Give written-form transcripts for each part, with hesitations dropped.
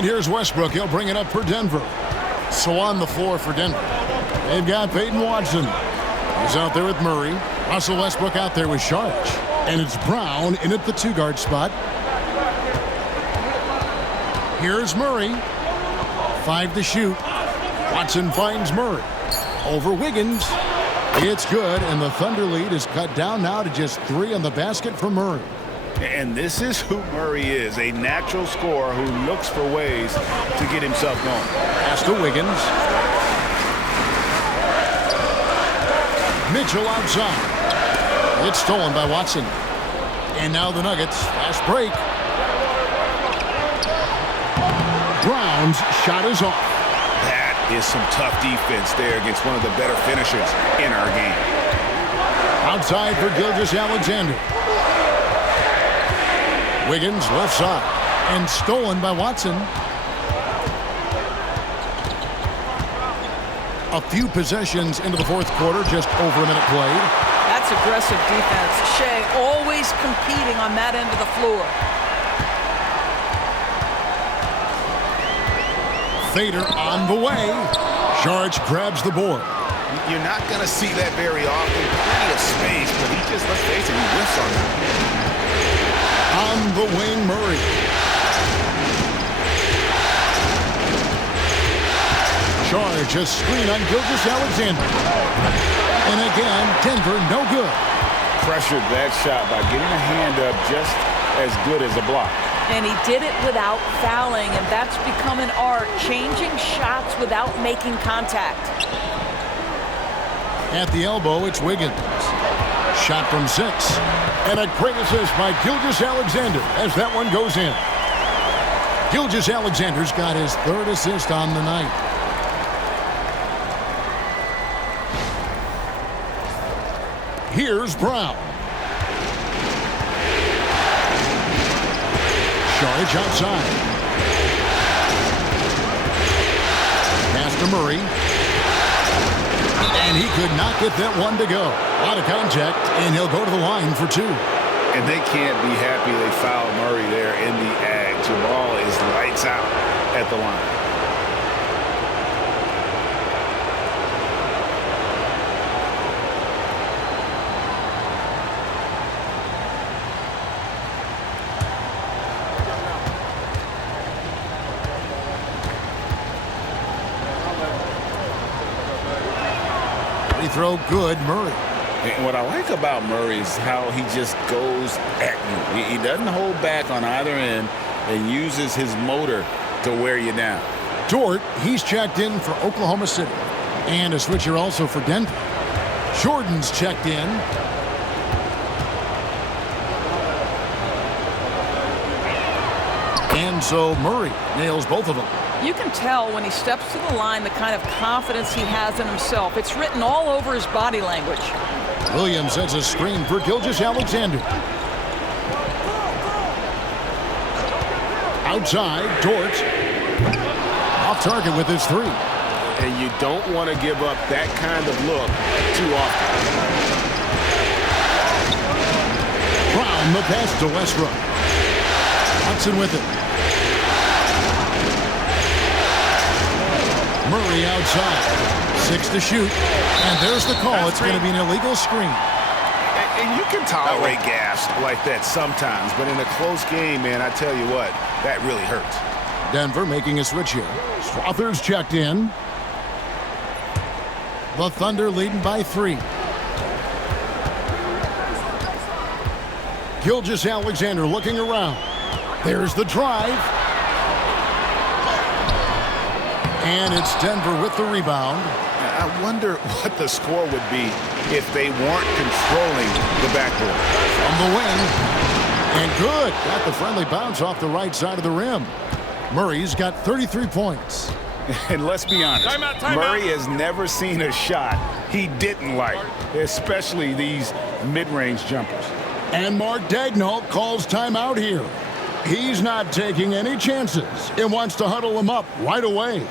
And here's Westbrook. He'll bring it up for Denver. So on the floor for Denver, they've got Peyton Watson. He's out there with Murray. Russell Westbrook out there with Sharge. And it's Brown in at the 2-guard spot. Here's Murray. 5 to shoot. Watson finds Murray. Over Wiggins. It's good, and the Thunder lead is cut down now to just 3 on the basket for Murray. And this is who Murray is, a natural scorer who looks for ways to get himself going. Pass to Wiggins. Mitchell outside. It's stolen by Watson. And now the Nuggets. Fast break. Brown's shot is off. That is some tough defense there against one of the better finishers in our game. Outside for Gilgeous-Alexander. Wiggins left side. And stolen by Watson. A few possessions into the fourth quarter, just over a minute played. That's aggressive defense. Shea always competing on that end of the floor. Fader on the way. Sharge grabs the board. You're not going to see that very often. Plenty of space, but he just, let's face it, he whiffs on that. On the wing, Murray. Sharge a screen on Gilgeous-Alexander. And again, Denver no good. Pressured that shot by getting a hand up just as good as a block. And he did it without fouling, and that's become an art, changing shots without making contact. At the elbow, it's Wiggins. Shot from 6. And a great assist by Gilgeous-Alexander as that one goes in. Gilgeous-Alexander's got his 3rd assist on the night. Here's Brown. Sharge outside. Pass to Murray. And he could not get that one to go. Out of contact, and he'll go to the line for 2. And they can't be happy they fouled Murray there in the act. Jamal is lights out at the line. Free throw good, Murray. And what I like about Murray is how he just goes at you. He doesn't hold back on either end and uses his motor to wear you down. Dort, he's checked in for Oklahoma City. And a switcher also for Denver. Jordan's checked in. And so Murray nails both of them. You can tell when he steps to the line the kind of confidence he has in himself. It's written all over his body language. Williams sets a screen for Gilgeous-Alexander. Outside, Dort. Off target with his 3. And you don't want to give up that kind of look too often. Brown, the pass to Westbrook. Watson with it. Murray outside. 6 to shoot. And there's the call. It's going to be an illegal screen. And you can tolerate gas like that sometimes, but in a close game, man, I tell you what, that really hurts. Denver making a switch here. Strother's checked in. The Thunder leading by 3. Gilgeous-Alexander looking around. There's the drive. And it's Denver with the rebound. I wonder what the score would be if they weren't controlling the backboard. From the wing. And good. Got the friendly bounce off the right side of the rim. Murray's got 33 points. And let's be honest, Murray has never seen a shot he didn't like, especially these mid-range jumpers. And Mark Daigneault calls timeout here. He's not taking any chances and wants to huddle him up right away.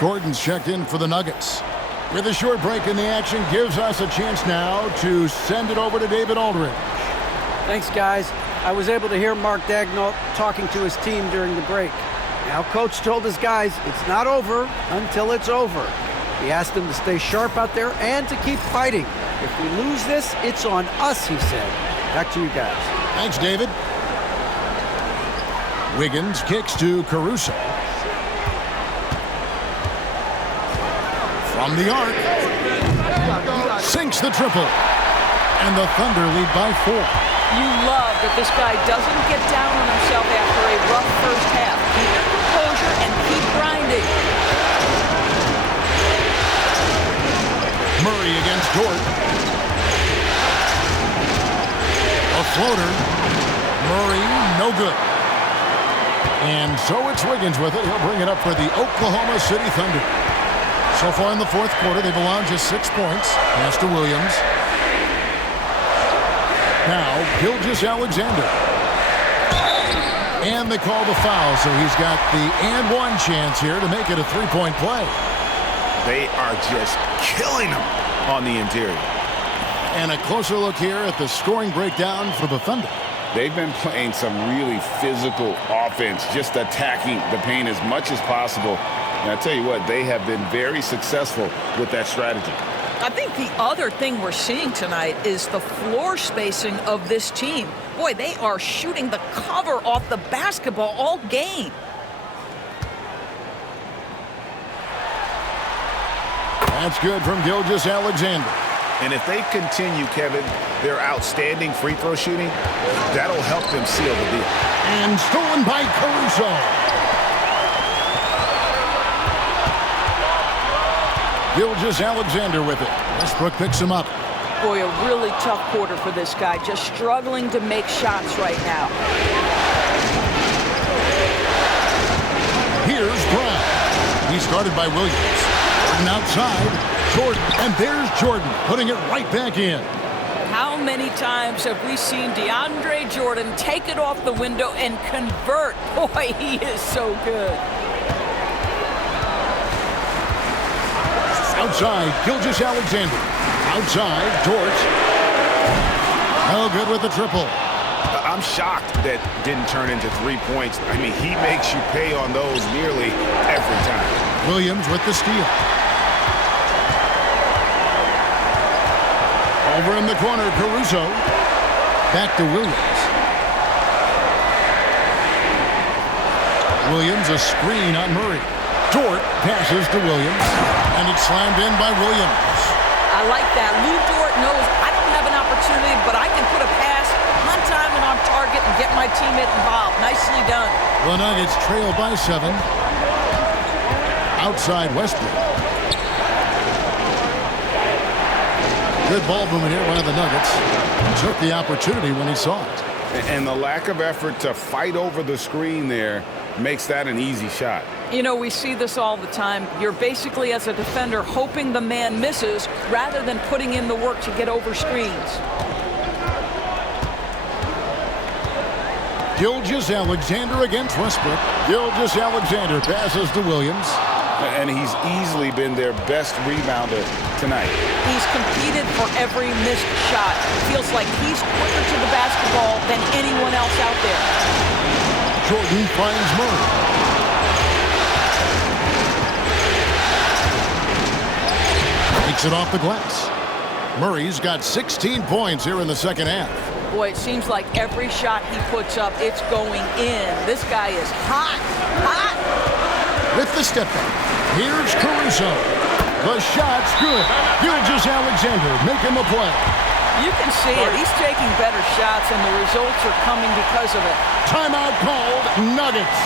Gordon's checked in for the Nuggets. With a short break in the action, gives us a chance now to send it over to David Aldridge. Thanks, guys. I was able to hear Mark Daigneault talking to his team during the break. Now, Coach told his guys it's not over until it's over. He asked them to stay sharp out there and to keep fighting. If we lose this, it's on us, he said. Back to you guys. Thanks, David. Wiggins kicks to Caruso. From the arc. Sinks the triple. And the Thunder lead by 4. You love that this guy doesn't get down on himself after a rough first half. Keep your composure and keep grinding. Murray against Dort. A floater. Murray, no good. And so it's Wiggins with it. He'll bring it up for the Oklahoma City Thunder. So far in the fourth quarter, they've allowed just 6 points. Pass to Williams. Now, Gilgeous-Alexander. And they call the foul, so he's got the and one chance here to make it a three-point play. They are just killing them on the interior. And a closer look here at the scoring breakdown for the Thunder. They've been playing some really physical offense, just attacking the paint as much as possible. And I tell you what, they have been very successful with that strategy. I think the other thing we're seeing tonight is the floor spacing of this team. Boy, they are shooting the cover off the basketball all game. That's good from Gilgeous-Alexander. And if they continue, Kevin, their outstanding free throw shooting, that'll help them seal the deal. And stolen by Caruso. Gilgeous-Alexander with it. Westbrook picks him up. Boy, a really tough quarter for this guy. Just struggling to make shots right now. Here's Brown. He's guarded by Williams. Jordan outside. Jordan. And there's Jordan putting it right back in. How many times have we seen DeAndre Jordan take it off the window and convert? Boy, he is so good. Outside, Gilgeous-Alexander. Outside, Dort. No good with the triple. I'm shocked that didn't turn into 3 points. I mean, he makes you pay on those nearly every time. Williams with the steal. Over in the corner, Caruso. Back to Williams. Williams, a screen on Murray. Dort passes to Williams, and it's slammed in by Williams. I like that. Lou Dort knows I don't have an opportunity, but I can put a pass on time and on target and get my teammate involved. Nicely done. The Nuggets trail by 7. Outside Westbrook. Good ball movement here by the Nuggets. Took the opportunity when he saw it. And the lack of effort to fight over the screen there makes that an easy shot. You know, we see this all the time. You're basically, as a defender, hoping the man misses rather than putting in the work to get over screens. Gilgeous-Alexander against Westbrook. Gilgeous-Alexander passes to Williams. And he's easily been their best rebounder tonight. He's competed for every missed shot. Feels like he's quicker to the basketball than anyone else out there. Jordan finds Murray. Takes it off the glass. Murray's got 16 points here in the second half. Boy, it seems like every shot he puts up, it's going in. This guy is hot, hot. With the step back, here's Caruso. The shot's good. Gilgeous-Alexander making the play. You can see it. He's taking better shots, and the results are coming because of it. Timeout called. Nuggets.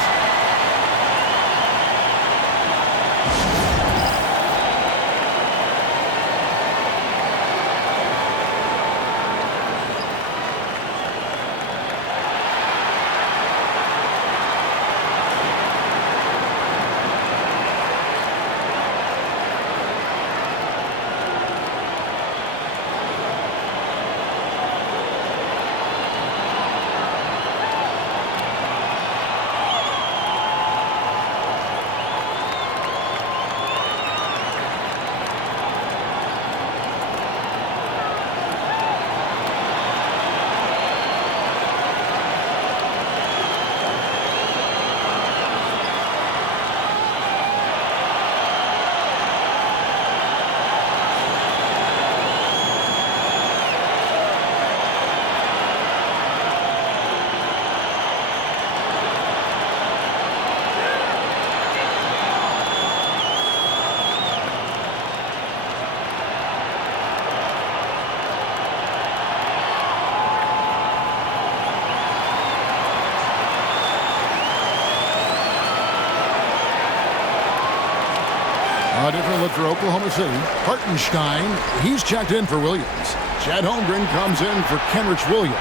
A different look for Oklahoma City. Hartenstein, he's checked in for Williams. Chad Holmgren comes in for Kenrich Williams.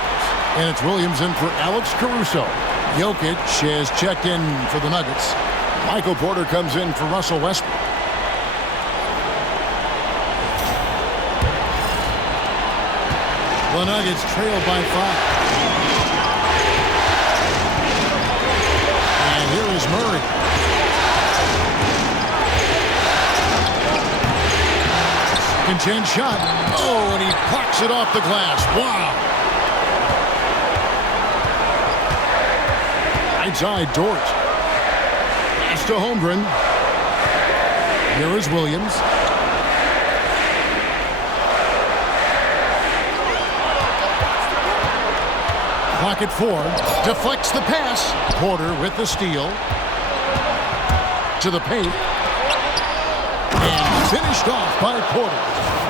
And it's Williams in for Alex Caruso. Jokic is checked in for the Nuggets. Michael Porter comes in for Russell Westbrook. The Nuggets trailed by 5. And here is Murray. Second chance shot. Oh, and he pucks it off the glass. Wow. Right side, Dort. Pass to Holmgren. Here is Williams. Clock at 4. Deflects the pass. Porter with the steal. To the paint. And finished off by Porter.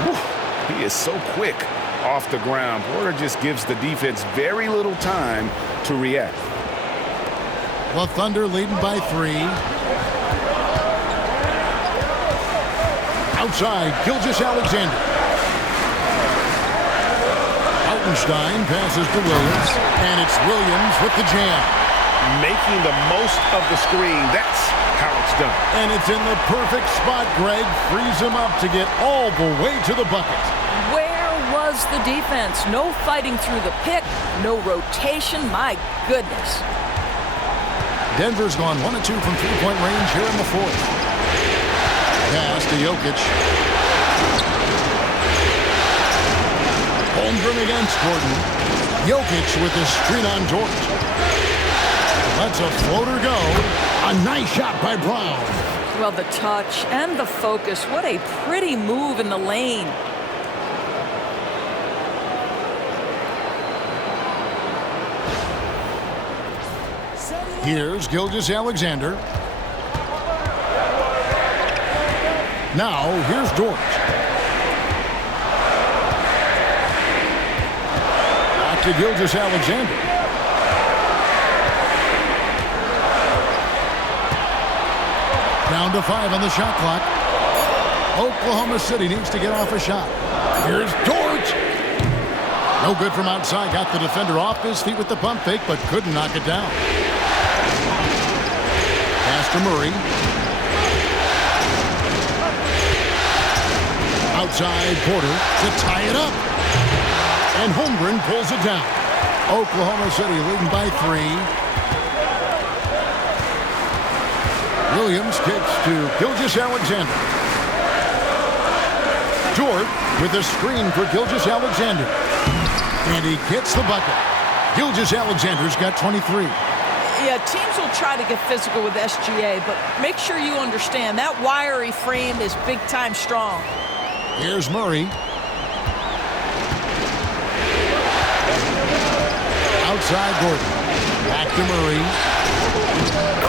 Whew. He is so quick off the ground. Porter just gives the defense very little time to react. The Thunder leading by 3. Outside, Gilgeous-Alexander. Hartenstein passes to Williams, and it's Williams with the jam. Making the most of the screen. That's how it's done. And it's in the perfect spot. Greg frees him up to get all the way to the bucket. Where was the defense? No fighting through the pick, no rotation. My goodness. Denver's gone 1 of 2 from three-point range here in the 4th. Pass to Jokic. Holmgren against Gordon. Jokic with his screen on Dort. Lets a floater go. A nice shot by Brown. Well, the touch and the focus. What a pretty move in the lane. Here's Gilgeous-Alexander. Now, here's Dort. Back to Gilgeous-Alexander. Down to 5 on the shot clock. Oklahoma City needs to get off a shot. Here's Dort. No good from outside. Got the defender off his feet with the pump fake, but couldn't knock it down. Pass to Murray. Outside Porter to tie it up. And Holmgren pulls it down. Oklahoma City leading by 3. Williams kicks to Gilgeous-Alexander. Dort with a screen for Gilgeous-Alexander. And he gets the bucket. Gilgeous-Alexander's got 23. Yeah, teams will try to get physical with SGA, but make sure you understand that wiry frame is big-time strong. Here's Murray. Outside Gordon. Back to Murray.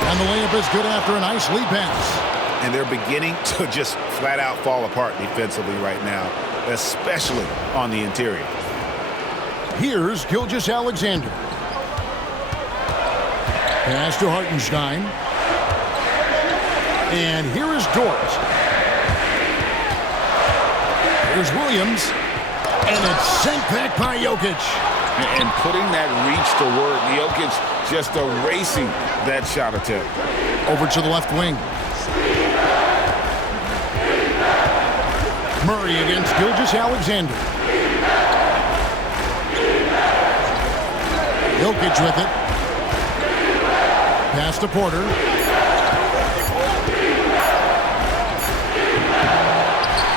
And the layup is good after a nice lead pass. And they're beginning to just flat out fall apart defensively right now, especially on the interior. Here's Gilgeous-Alexander. Pass to Hartenstein. And here is Dort. Here's Williams. And it's sent back by Jokic. And putting that reach to work, Jokic just erasing that shot attempt. Over to the left wing. Murray against Gilgeous-Alexander. Jokic with it. Pass to Porter.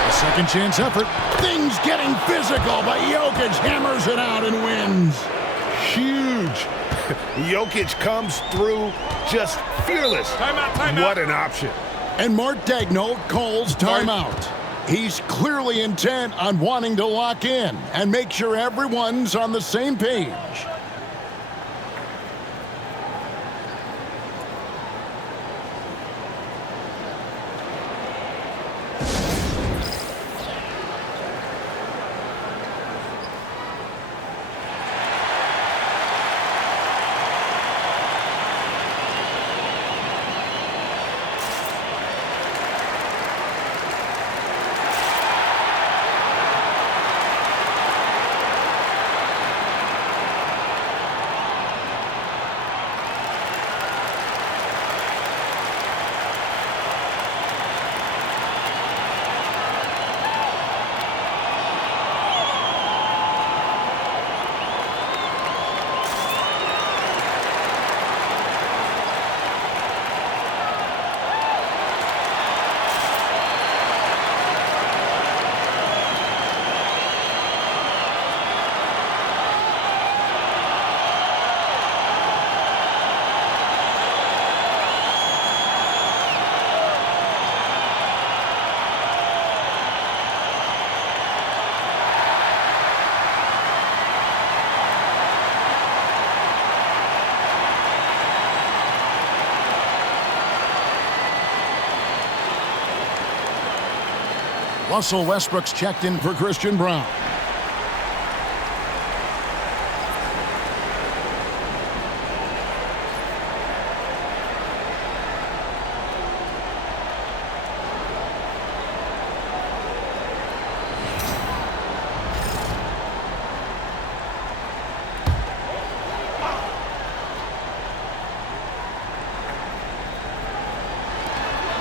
A second chance effort. Things getting physical, but Jokic hammers it out and wins. Huge. Jokic comes through just fearless. Timeout. What an option. And Mark Daigneault calls timeout. He's clearly intent on wanting to lock in and make sure everyone's on the same page. Russell Westbrook's checked in for Christian Brown.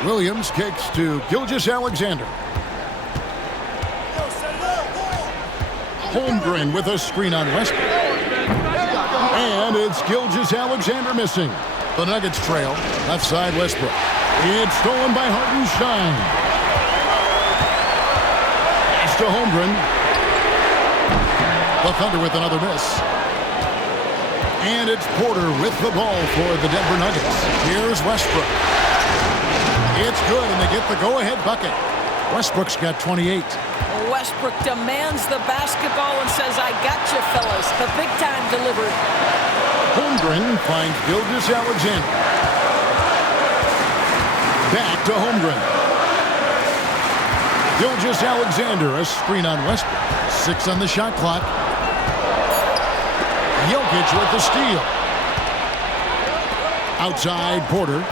Williams kicks to Gilgeous-Alexander. Holmgren with a screen on Westbrook. And it's Gilgeous-Alexander missing. The Nuggets trail. Left side Westbrook. It's stolen by Hartenstein. Pass to Holmgren. The Thunder with another miss. And it's Porter with the ball for the Denver Nuggets. Here's Westbrook. It's good, and they get the go-ahead bucket. Westbrook's got 28. Westbrook demands the basketball and says, I got you, fellas. The big time delivery. Holmgren finds Gilgeous-Alexander. Back to Holmgren. Gilgeous-Alexander, a screen on Westbrook. 6 on the shot clock. Jokic with the steal. Outside Porter.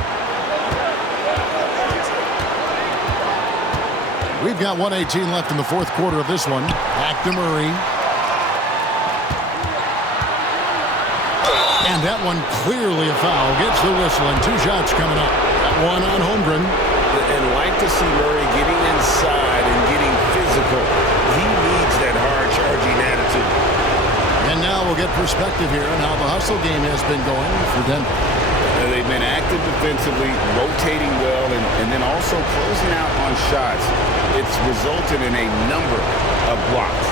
We've got 1:18 left in the fourth quarter of this one. Back to Murray. And that one clearly a foul. Gets the whistle and 2 shots coming up. That one on Holmgren. And like to see Murray getting inside and getting physical. He needs that hard-charging attitude. And now we'll get perspective here on how the hustle game has been going for Denver. They've been active defensively, rotating well, and then also closing out on shots. It's resulted in a number of blocks.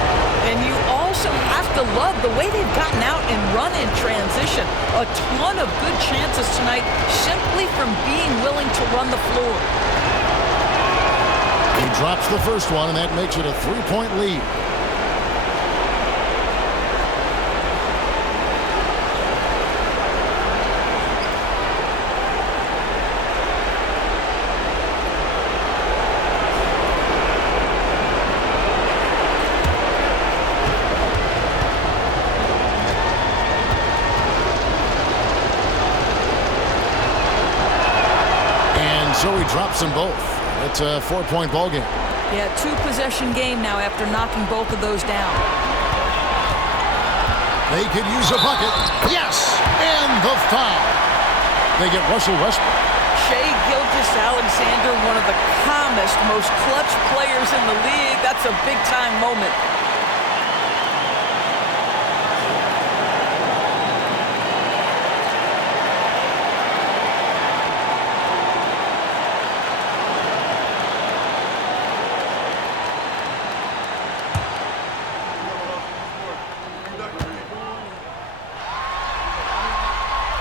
And you also have to love the way they've gotten out and run in transition. A ton of good chances tonight simply from being willing to run the floor. He drops the first one, and that makes it a 3-point lead. So he drops them both. It's a 4-point ball game. Yeah, 2-possession game now after knocking both of those down. They could use a bucket. Yes! And the foul. They get Russell Westbrook. Shai Gilgeous-Alexander, one of the calmest, most clutch players in the league. That's a big-time moment.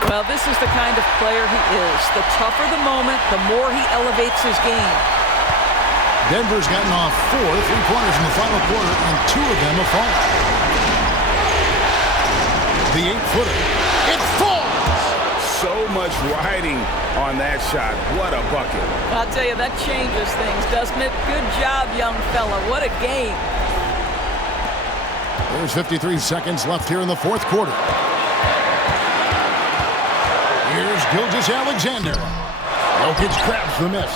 Well, this is the kind of player he is. The tougher the moment, the more he elevates his game. Denver's gotten off 4 3-pointers in the final quarter, and 2 of them have fallen. The 8-footer. It falls! So much riding on that shot. What a bucket. I'll tell you, that changes things, doesn't it? Good job, young fella. What a game. There's 53 seconds left here in the fourth quarter. Here's Gilgeous-Alexander. Jokic grabs the miss.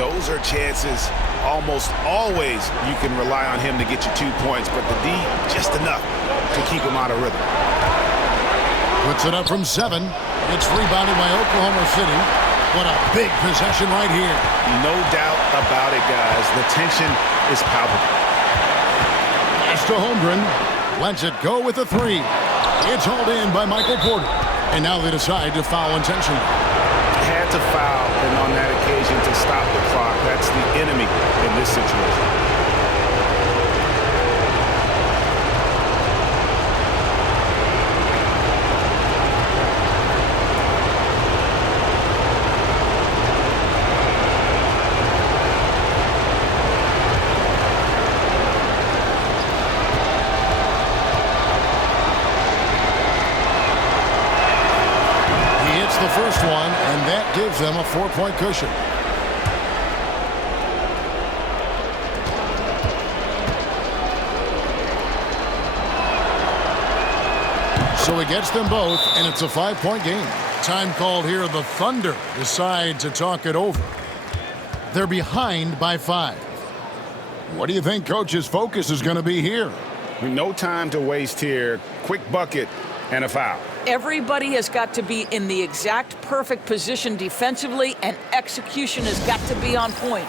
Those are chances. Almost always you can rely on him to get you 2 points, but the D, just enough to keep him out of rhythm. Puts it up from 7. It's rebounded by Oklahoma City. What a big possession right here. No doubt about it, guys. The tension is palpable. Pass to Holmgren. Lets it go with a 3. It's hauled in by Michael Porter. And now they decide to foul intentionally. Had to foul, and on that occasion to stop the clock. That's the enemy in this situation. The first one, and that gives them a 4-point cushion. So he gets them both, and it's a 5-point game. Time called here. The Thunder decide to talk it over. They're behind by 5. What do you think Coach's focus is going to be here? No time to waste here. Quick bucket and a foul. Everybody has got to be in the exact perfect position defensively, and execution has got to be on point.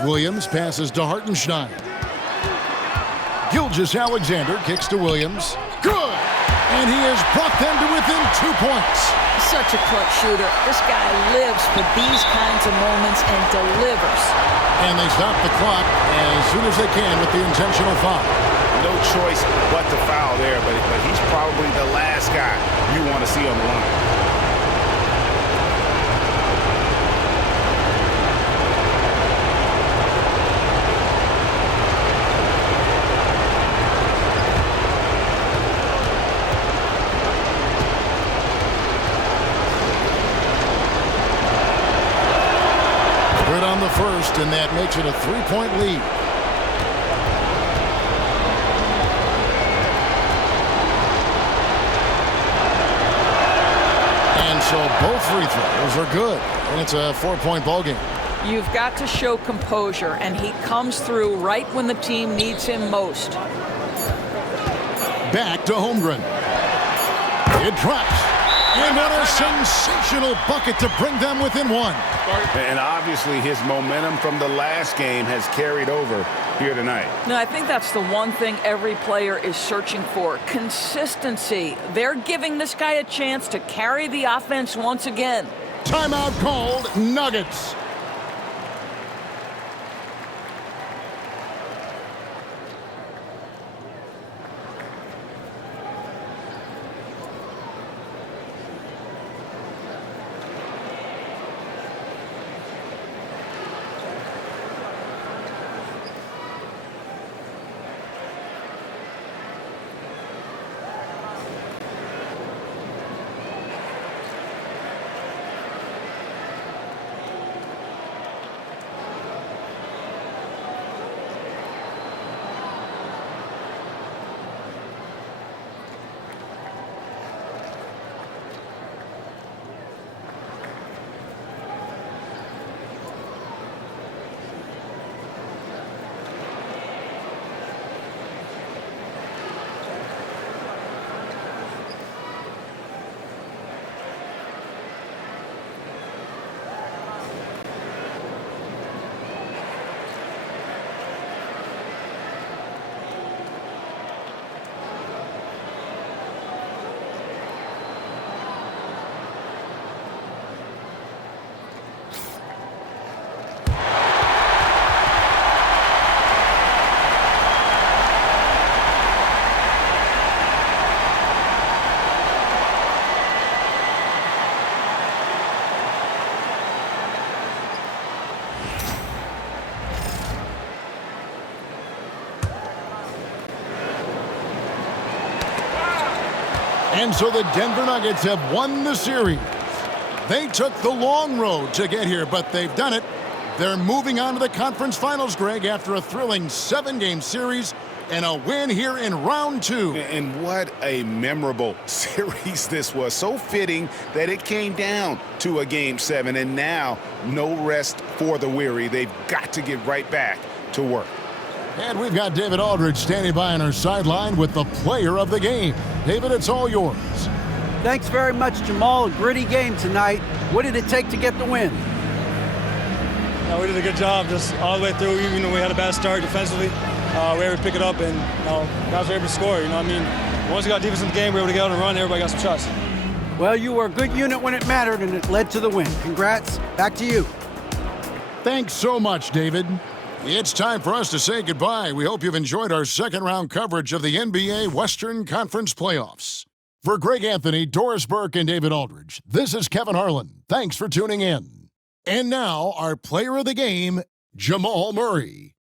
Williams passes to Hartenstein. Gilgeous-Alexander kicks to Williams. Good! And he has brought them to within 2 points. Such a clutch shooter. This guy lives for these kinds of moments and delivers. And they stop the clock as soon as they can with the intentional foul. No choice but to foul there, but he's probably the last guy you want to see on the line. Good on the first, and that makes it a 3-point lead. And so both free throws are good, and it's a 4-point ball game. You've got to show composure, and he comes through right when the team needs him most. Back to Holmgren. It drops. And what a sensational bucket to bring them within 1. And obviously his momentum from the last game has carried over here tonight. No, I think that's the one thing every player is searching for. Consistency. They're giving this guy a chance to carry the offense once again. Timeout called. Nuggets. And so the Denver Nuggets have won the series. They took the long road to get here, but they've done it. They're moving on to the conference finals, Greg, after a thrilling 7-game series and a win here in round 2. And what a memorable series this was. So fitting that it came down to a Game 7, and now no rest for the weary. They've got to get right back to work. And we've got David Aldridge standing by on our sideline with the player of the game. David, it's all yours. Thanks very much, Jamal. A gritty game tonight. What did it take to get the win? We did a good job just all the way through. Even though we had a bad start defensively, we were able to pick it up, and guys were able to score. Once we got defense in the game, we were able to get out and run. Everybody got some shots. Well, you were a good unit when it mattered, and it led to the win. Congrats. Back to you. Thanks so much, David. It's time for us to say goodbye. We hope you've enjoyed our second-round coverage of the NBA Western Conference Playoffs. For Greg Anthony, Doris Burke, and David Aldridge, this is Kevin Harlan. Thanks for tuning in. And now, our player of the game, Jamal Murray.